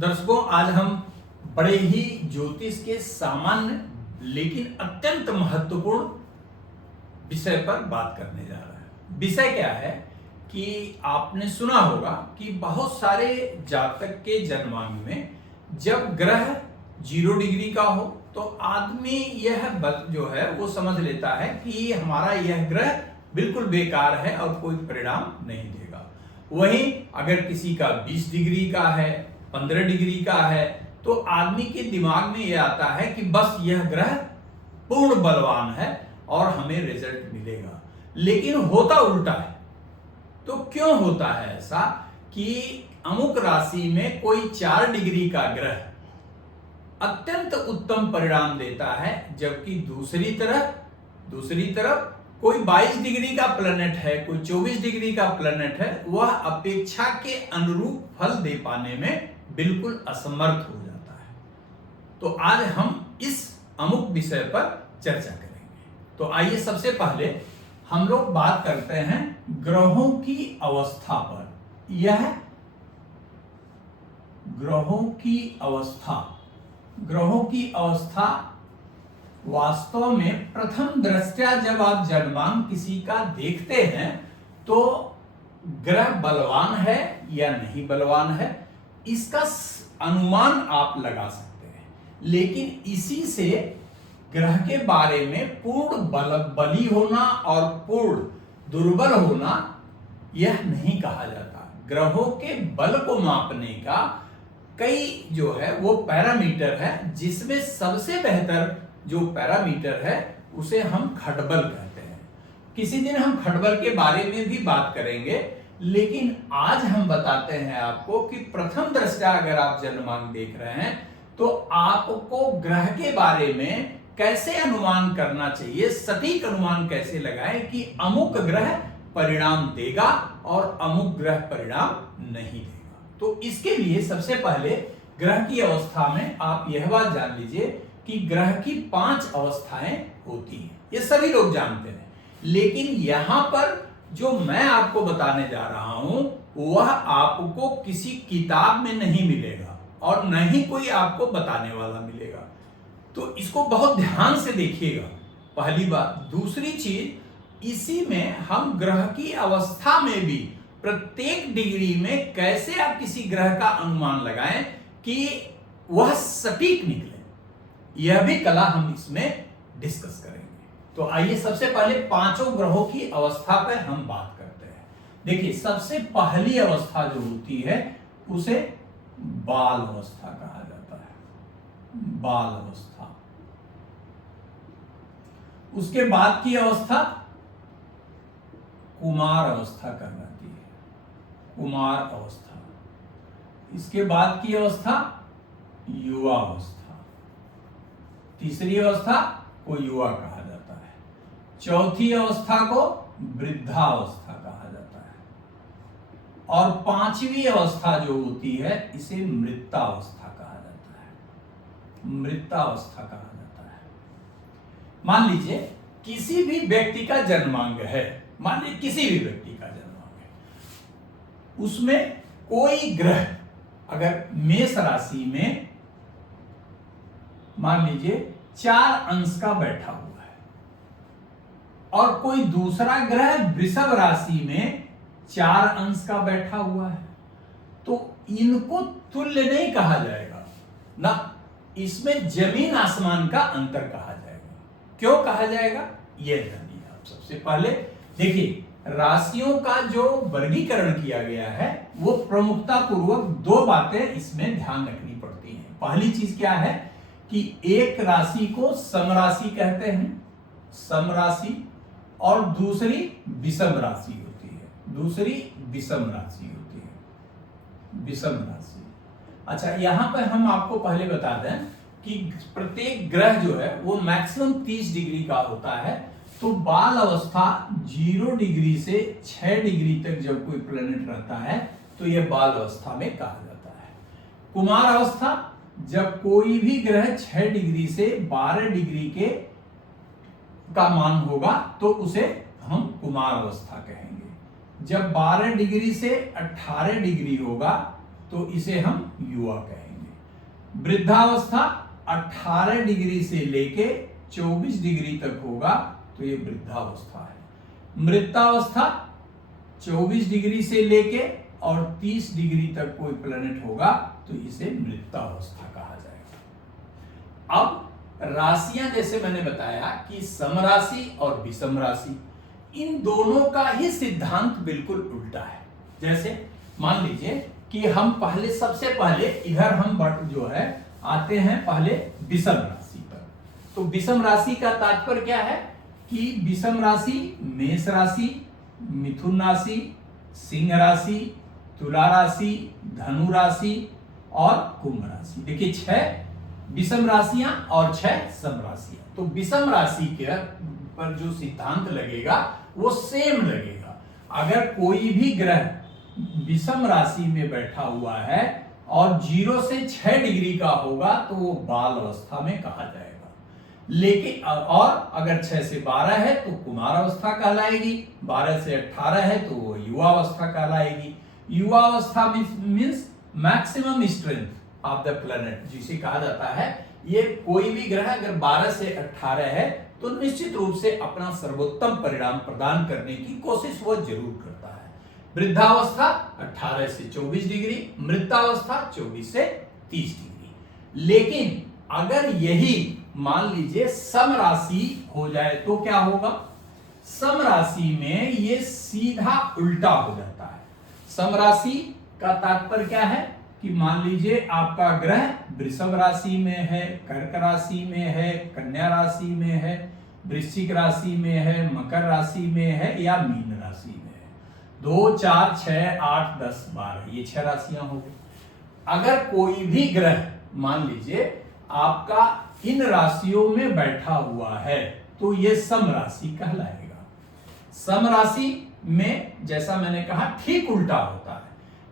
दर्शकों, आज हम बड़े ही ज्योतिष के सामान्य लेकिन अत्यंत महत्वपूर्ण विषय पर बात करने जा रहे हैं। विषय क्या है कि आपने सुना होगा कि बहुत सारे जातक के जन्मांग में जब ग्रह 0 डिग्री का हो तो आदमी यह जो है वो समझ लेता है कि हमारा यह ग्रह बिल्कुल बेकार है और कोई परिणाम नहीं देगा। वहीं अगर किसी का 20 डिग्री का है, 15 डिग्री का है, तो आदमी के दिमाग में यह आता है कि बस यह ग्रह पूर्ण बलवान है और हमें रिजल्ट मिलेगा। लेकिन होता उल्टा है। तो क्यों होता है ऐसा कि अमुक राशि में कोई 4 डिग्री का ग्रह अत्यंत उत्तम परिणाम देता है, जबकि दूसरी तरफ कोई 22 डिग्री का प्लैनेट है, कोई 24 डिग्री का प्लैनेट है, वह अपेक्षा के अनुरूप फल दे पाने में बिल्कुल असमर्थ हो जाता है। तो आज हम इस अमुक विषय पर चर्चा करेंगे। तो आइए सबसे पहले हम लोग बात करते हैं ग्रहों की अवस्था पर। यह ग्रहों की अवस्था वास्तव में प्रथम दृष्टया जब आप जन्मांक किसी का देखते हैं तो ग्रह बलवान है या नहीं बलवान है, इसका अनुमान आप लगा सकते हैं। लेकिन इसी से ग्रह के बारे में पूर्ण बली होना और पूर्ण दुर्बल होना यह नहीं कहा जाता। ग्रहों के बल को मापने का कई जो है वो पैरामीटर है, जिसमें सबसे बेहतर जो पैरामीटर है उसे हम खटबल कहते हैं। किसी दिन हम खटबल के बारे में भी बात करेंगे, लेकिन आज हम बताते हैं आपको कि प्रथम दृष्टया अगर आप जन्मांक देख रहे हैं तो आपको ग्रह के बारे में कैसे अनुमान करना चाहिए, सटीक अनुमान कैसे लगाएं कि अमुक ग्रह परिणाम देगा और अमुक ग्रह परिणाम नहीं देगा। तो इसके लिए सबसे पहले ग्रह की अवस्था में आप यह बात जान लीजिए कि ग्रह की 5 अवस्थाएं होती हैं। ये सभी लोग जानते हैं, लेकिन यहां पर जो मैं आपको बताने जा रहा हूं वह आपको किसी किताब में नहीं मिलेगा और न ही कोई आपको बताने वाला मिलेगा। तो इसको बहुत ध्यान से देखिएगा, पहली बात। दूसरी चीज, इसी में हम ग्रह की अवस्था में भी प्रत्येक डिग्री में कैसे आप किसी ग्रह का अनुमान लगाएं कि वह सटीक निकले, यह भी कला हम इसमें डिस्कस करेंगे। तो आइए सबसे पहले 5 ग्रहों की अवस्था पर हम बात करते हैं। देखिए, सबसे पहली अवस्था जो होती है उसे बाल अवस्था कहा जाता है। बाल अवस्था। उसके बाद की अवस्था कुमार अवस्था कहलाती है, कुमार अवस्था। इसके बाद की अवस्था युवा अवस्था। तीसरी अवस्था को युवा कहा जाता है। चौथी अवस्था को वृद्धावस्था कहा जाता है। और 5वीं अवस्था जो होती है इसे मृतावस्था कहा जाता है। मृतावस्था कहा जाता है। मान लीजिए किसी भी व्यक्ति का जन्मांग है, मान लीजिए किसी भी व्यक्ति का जन्मांग है, उसमें कोई ग्रह अगर मेष राशि में मान लीजिए 4 अंश का बैठा हुआ है और कोई दूसरा ग्रह वृषभ राशि में 4 अंश का बैठा हुआ है, तो इनको तुल्य नहीं कहा जाएगा ना, इसमें जमीन आसमान का अंतर कहा जाएगा। क्यों कहा जाएगा यह जानिए आप। सबसे पहले देखिए, राशियों का जो वर्गीकरण किया गया है वो प्रमुखता पूर्वक 2 बातें इसमें ध्यान रखनी पड़ती हैं। पहली चीज क्या है कि एक राशि को समराशि कहते हैं, समराशि, और दूसरी विषम राशि होती है। दूसरी विषम राशि होती है, विषम राशि। अच्छा, यहां पर हम आपको पहले बता दें कि प्रत्येक ग्रह जो है वो मैक्सिमम 30 डिग्री का होता है। तो बाल अवस्था 0 डिग्री से 6 डिग्री तक जब कोई प्लैनेट रहता है तो यह बाल अवस्था में कहा जाता है। कुमार अवस्था, जब कोई भी ग्रह 6 डिग्री से 12 डिग्री के का मान होगा तो उसे हम कुमार अवस्था कहेंगे। जब 12 डिग्री से 18 डिग्री होगा तो इसे हम युवा कहेंगे। वृद्धावस्था 18 डिग्री से लेके 24 डिग्री तक होगा तो ये वृद्धावस्था है। मृतावस्था 24 डिग्री से लेके और 30 डिग्री तक कोई प्लैनेट होगा तो इसे मृतावस्था कहा जाएगा। अब राशियां जैसे मैंने बताया कि समराशि और विषम राशि, इन दोनों का ही सिद्धांत बिल्कुल उल्टा है। जैसे मान लीजिए कि हम पहले सबसे पहले इधर हम जो है आते हैं पहले विषम राशि पर। तो विषम राशि का तात्पर्य क्या है कि विषम राशि मेष राशि, मिथुन राशि, सिंह राशि, तुला राशि, धनु राशि और कुंभ राशि। देखिए 6 विषम राशियां और 6 सम राशियां। तो विषम राशि के पर जो सिद्धांत लगेगा वो सेम लगेगा। अगर कोई भी ग्रह विषम राशि में बैठा हुआ है और 0 से 6 डिग्री का होगा तो वो बाल अवस्था में कहा जाएगा। लेकिन और अगर 6 से 12 है तो कुमार अवस्था कहलाएगी, 12 से 18 है तो वो युवा अवस्था कहलाएगी। युवा अवस्था means maximum strength of the planet, जिसे कहा जाता है ये कोई भी ग्रह अगर 12 से 18 है तो निश्चित रूप से अपना सर्वोत्तम परिणाम प्रदान करने की कोशिश वो जरूर करता है। वृद्धावस्था 18 से 24 डिग्री, मृतावस्था 24 से 30 डिग्री। लेकिन अगर यही मान लीजिए सम राशि हो जाए तो क्या होगा? सम राशि में ये सीधा उल्टा हो जाता है। सम राशि का तात्पर्य क्या है कि मान लीजिए आपका ग्रह वृषभ राशि में है, कर्क राशि में है, कन्या राशि में है, वृश्चिक राशि में है, मकर राशि में है या मीन राशि में है। 2, 4, 6, 8, 10, 12 ये 6 राशियां हो गई। अगर कोई भी ग्रह मान लीजिए आपका इन राशियों में बैठा हुआ है तो ये सम राशि कहलाएगा। सम राशि में जैसा मैंने कहा ठीक उल्टा होता है।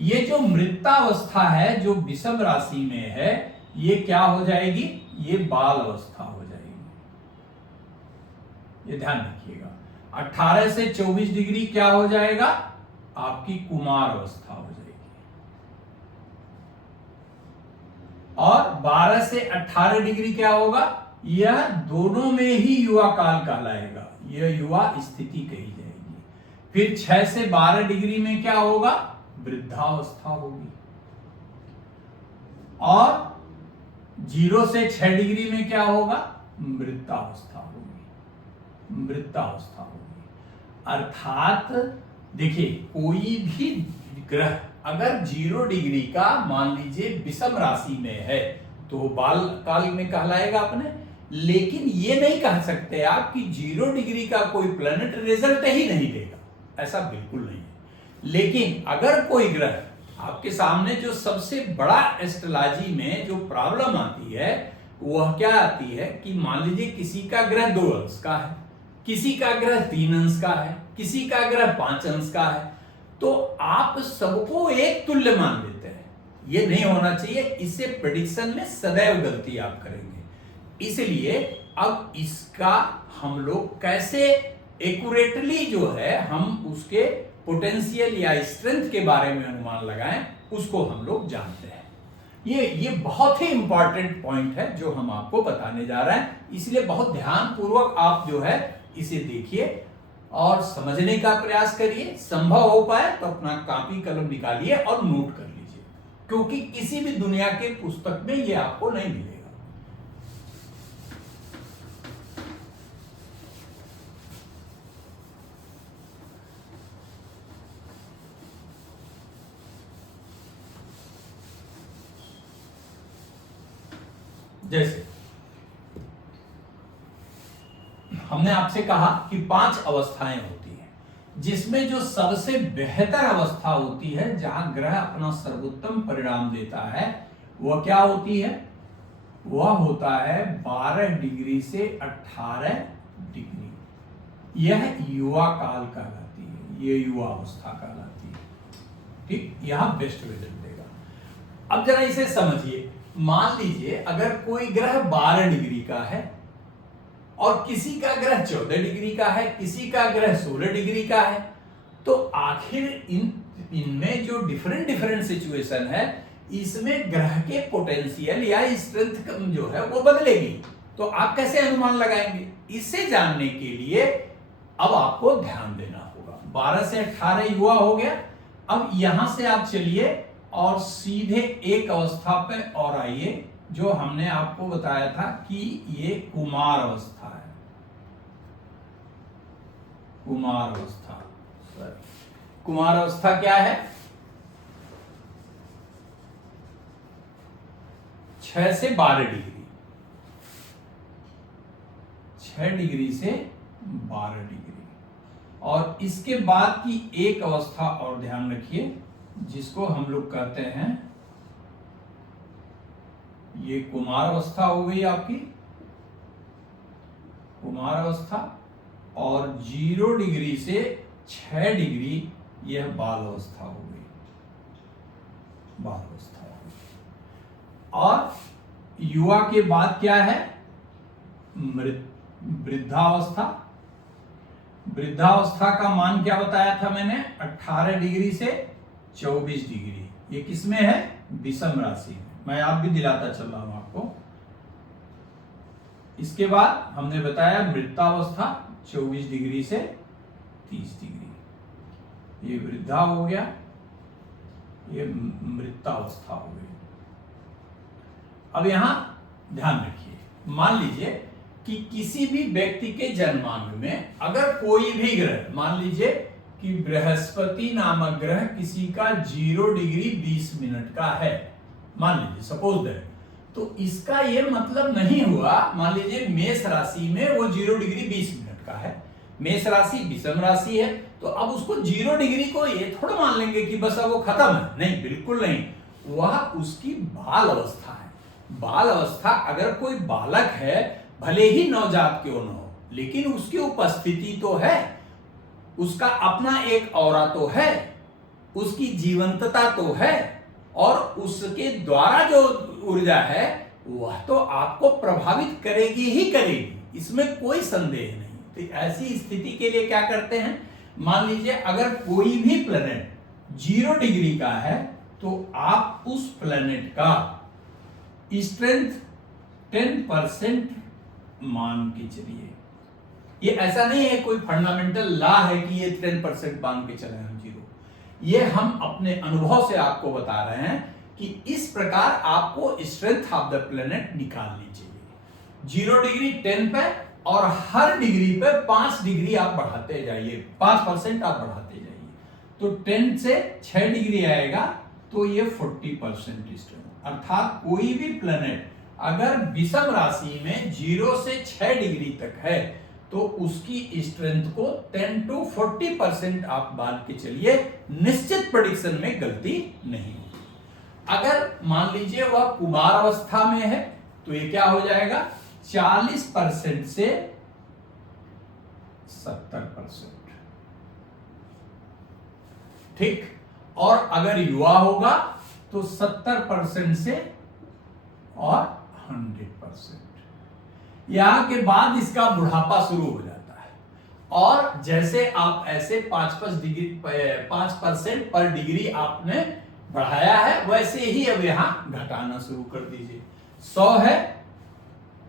ये जो मृतावस्था है जो विषम राशि में है ये क्या हो जाएगी? ये बाल अवस्था हो जाएगी। ये ध्यान रखिएगा। 18 से 24 डिग्री क्या हो जाएगा? आपकी कुमार अवस्था हो जाएगी। और 12 से 18 डिग्री क्या होगा? यह दोनों में ही युवा काल कहलाएगा, यह युवा स्थिति कही जाएगी। फिर 6 से 12 डिग्री में क्या होगा? वृद्धावस्था होगी। और 0 से 6 डिग्री में क्या होगा? मृतावस्था होगी। मृतावस्था होगी अर्थात देखिए कोई भी ग्रह अगर 0 डिग्री का मान लीजिए विषम राशि में है तो बाल काल में कहलाएगा अपने। लेकिन ये नहीं कह सकते आप कि 0 डिग्री का कोई प्लैनेट रिजल्ट ही नहीं देगा, ऐसा बिल्कुल नहीं है। लेकिन अगर कोई ग्रह आपके सामने जो सबसे बड़ा एस्ट्रोलॉजी में जो प्रॉब्लम आती है वह क्या आती है कि मान लीजिए किसी का ग्रह 2 अंश का है, किसी का ग्रह 3 अंश का है, किसी का ग्रह 5 अंश का है, तो आप सबको एक तुल्य मान लेते हैं। ये नहीं होना चाहिए। इससे प्रेडिक्शन में सदैव गलती आप करेंगे। इसलिए अब इसका हम लोग कैसे एक्यूरेटली जो है हम उसके पोटेंशियल या स्ट्रेंथ के बारे में अनुमान लगाएं उसको हम लोग जानते हैं। ये बहुत ही इंपॉर्टेंट पॉइंट है जो हम आपको बताने जा रहे हैं। इसलिए बहुत ध्यान पूर्वक आप जो है इसे देखिए और समझने का प्रयास करिए। संभव हो पाए तो अपना कॉपी कलम निकालिए और नोट कर लीजिए, क्योंकि किसी भी दुनिया के पुस्तक में ये आपको नहीं मिलेगा। जैसे हमने आपसे कहा कि 5 अवस्थाएं होती हैं, जिसमें जो सबसे बेहतर अवस्था होती है जहां ग्रह अपना सर्वोत्तम परिणाम देता है वह क्या होती है? वह होता है 12 डिग्री से 18 डिग्री। यह युवा काल कहलाती है, यह युवा अवस्था कहलाती है। ठीक, यहां बेस्ट रिजल्ट देगा। अब जरा इसे समझिए। मान लीजिए अगर कोई ग्रह 12 डिग्री का है और किसी का ग्रह 14 डिग्री का है, किसी का ग्रह 16 डिग्री का है, तो आखिर इन इनमें जो डिफरेंट डिफरेंट सिचुएशन है, इसमें ग्रह के पोटेंशियल या स्ट्रेंथ जो है वो बदलेगी। तो आप कैसे अनुमान लगाएंगे? इसे जानने के लिए अब आपको ध्यान देना होगा। 12 से 18 युवा हो गया। अब यहां से आप चलिए और सीधे एक अवस्था पे और आइए, जो हमने आपको बताया था कि ये कुमार अवस्था है। कुमार अवस्था, कुमार अवस्था क्या है? 6 से 12 डिग्री, 6 डिग्री से 12 डिग्री। और इसके बाद की एक अवस्था और ध्यान रखिए, जिसको हम लोग कहते हैं, ये कुमार अवस्था हो गई आपकी, कुमार अवस्था। और 0 डिग्री से 6 डिग्री यह बाल अवस्था हो गई, बाल अवस्था हो गई। और युवा के बाद क्या है? वृद्धावस्था। वृद्धावस्था का मान क्या बताया था मैंने? 18 डिग्री से 24 डिग्री। ये किसमें है? विषम राशि में। मैं आप भी दिलाता चल रहा हूं आपको। इसके बाद हमने बताया मृतावस्था 24 डिग्री से 30 डिग्री। ये वृद्धा हो गया, ये मृतावस्था हो गई। अब यहां ध्यान रखिए, मान लीजिए कि किसी भी व्यक्ति के जन्मांग में अगर कोई भी ग्रह, मान लीजिए कि बृहस्पति नामक ग्रह किसी का 0 डिग्री 20 मिनट का है, मान लीजिए, सपोज दैट, तो इसका यह मतलब नहीं हुआ, मान लीजिए मेष राशि में वो 0 डिग्री 20 मिनट का है, मेष राशि विषम राशि है, तो अब उसको 0 डिग्री को ये थोड़ा मान लेंगे कि बस अब वो खत्म है। नहीं, बिल्कुल नहीं, वह उसकी बाल अवस्था है। बाल अवस्था, अगर कोई बालक है, भले ही नवजात क्यों न हो, लेकिन उसकी उपस्थिति तो है, उसका अपना एक औरा तो है, उसकी जीवंतता तो है, और उसके द्वारा जो ऊर्जा है वह तो आपको प्रभावित करेगी ही करेगी, इसमें कोई संदेह नहीं। तो ऐसी स्थिति के लिए क्या करते हैं, मान लीजिए अगर कोई भी प्लेनेट 0 डिग्री का है, तो आप उस प्लेनेट का स्ट्रेंथ 10% मान के चलिए। ये ऐसा नहीं है कोई फंडामेंटल लॉ है कि ये 10% मान के चले हम 0। ये हम अपने अनुभव से आपको बता रहे हैं कि इस प्रकार आपको स्ट्रेंथ ऑफ द प्लेनेट निकालनी चाहिए। 0 डिग्री 10 पे, और हर डिग्री पे 5 डिग्री आप बढ़ाते जाइए, 5% आप बढ़ाते जाइए, तो 10 से 6 डिग्री आएगा, तो ये 40% स्ट्रेंथ। अर्थात कोई भी प्लेनेट अगर विषम राशि में 0 से 6 डिग्री तक है, तो उसकी स्ट्रेंथ को 10 to 40% आप बांध के चलिए, निश्चित प्रेडिक्शन में गलती नहीं होगी। अगर मान लीजिए वह कुमार अवस्था में है, तो ये क्या हो जाएगा? 40% से 70%, ठीक। और अगर युवा होगा तो 70% से और 100%। यहां के बाद इसका बुढ़ापा शुरू हो जाता है, और जैसे आप ऐसे 5% पर डिग्री आपने बढ़ाया है, वैसे ही अब यहां घटाना शुरू कर दीजिए। 100 है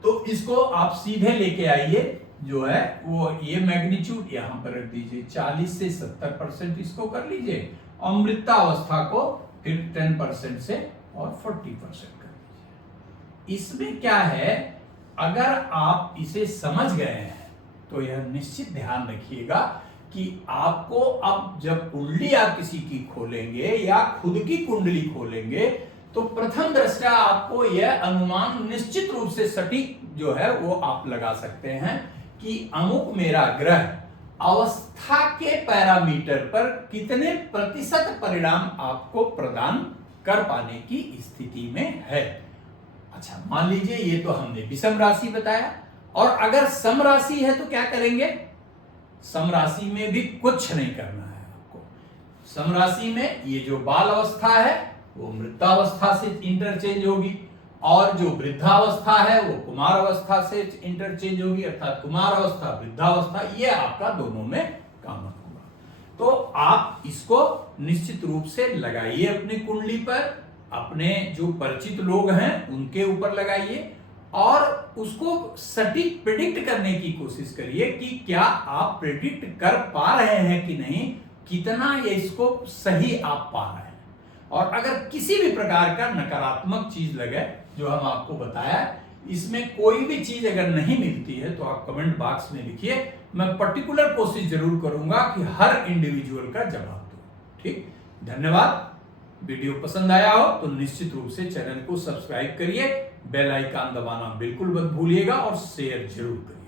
तो इसको आप सीधे लेके आइए, जो है वो ये मैग्नीट्यूड यहां पर रख दीजिए, 40 से 70% इसको कर लीजिए, और मृतावस्था को फिर 10% से और 40% कर लीजिए। इसमें क्या है, अगर आप इसे समझ गए हैं तो यह निश्चित ध्यान रखिएगा कि आपको अब जब कुंडली आप किसी की खोलेंगे या खुद की कुंडली खोलेंगे, तो प्रथम दृष्टया आपको यह अनुमान निश्चित रूप से सटीक जो है वो आप लगा सकते हैं कि अमुक मेरा ग्रह अवस्था के पैरामीटर पर कितने प्रतिशत परिणाम आपको प्रदान कर पाने की स्थिति में है। अच्छा, मान लीजिए ये तो हमने विषम राशि बताया, और अगर सम राशि है तो क्या करेंगे? सम राशि में भी कुछ नहीं करना है आपको। सम राशि में ये जो बाल अवस्था है वो मृतावस्था से इंटरचेंज होगी, और जो वृद्धावस्था है वो कुमार अवस्था से इंटरचेंज होगी, अर्थात कुमार अवस्था वृद्धावस्था, ये आपका दोनों में कॉमन होगा। तो आप इसको निश्चित रूप से लगाइए अपनी कुंडली पर, अपने जो परिचित लोग हैं उनके ऊपर लगाइए और उसको सटीक प्रेडिक्ट करने की कोशिश करिए कि क्या आप प्रेडिक्ट कर पा रहे हैं कि नहीं, कितना ये इसको सही आप पा रहे हैं। और अगर किसी भी प्रकार का नकारात्मक चीज लगे जो हम आपको बताया, इसमें कोई भी चीज अगर नहीं मिलती है तो आप कमेंट बॉक्स में लिखिए, मैं पर्टिकुलर कोशिश जरूर करूंगा कि हर इंडिविजुअल का जवाब दूं। ठीक, धन्यवाद। वीडियो पसंद आया हो तो निश्चित रूप से चैनल को सब्सक्राइब करिए, बेल आइकन दबाना बिल्कुल मत भूलिएगा और शेयर जरूर करिए।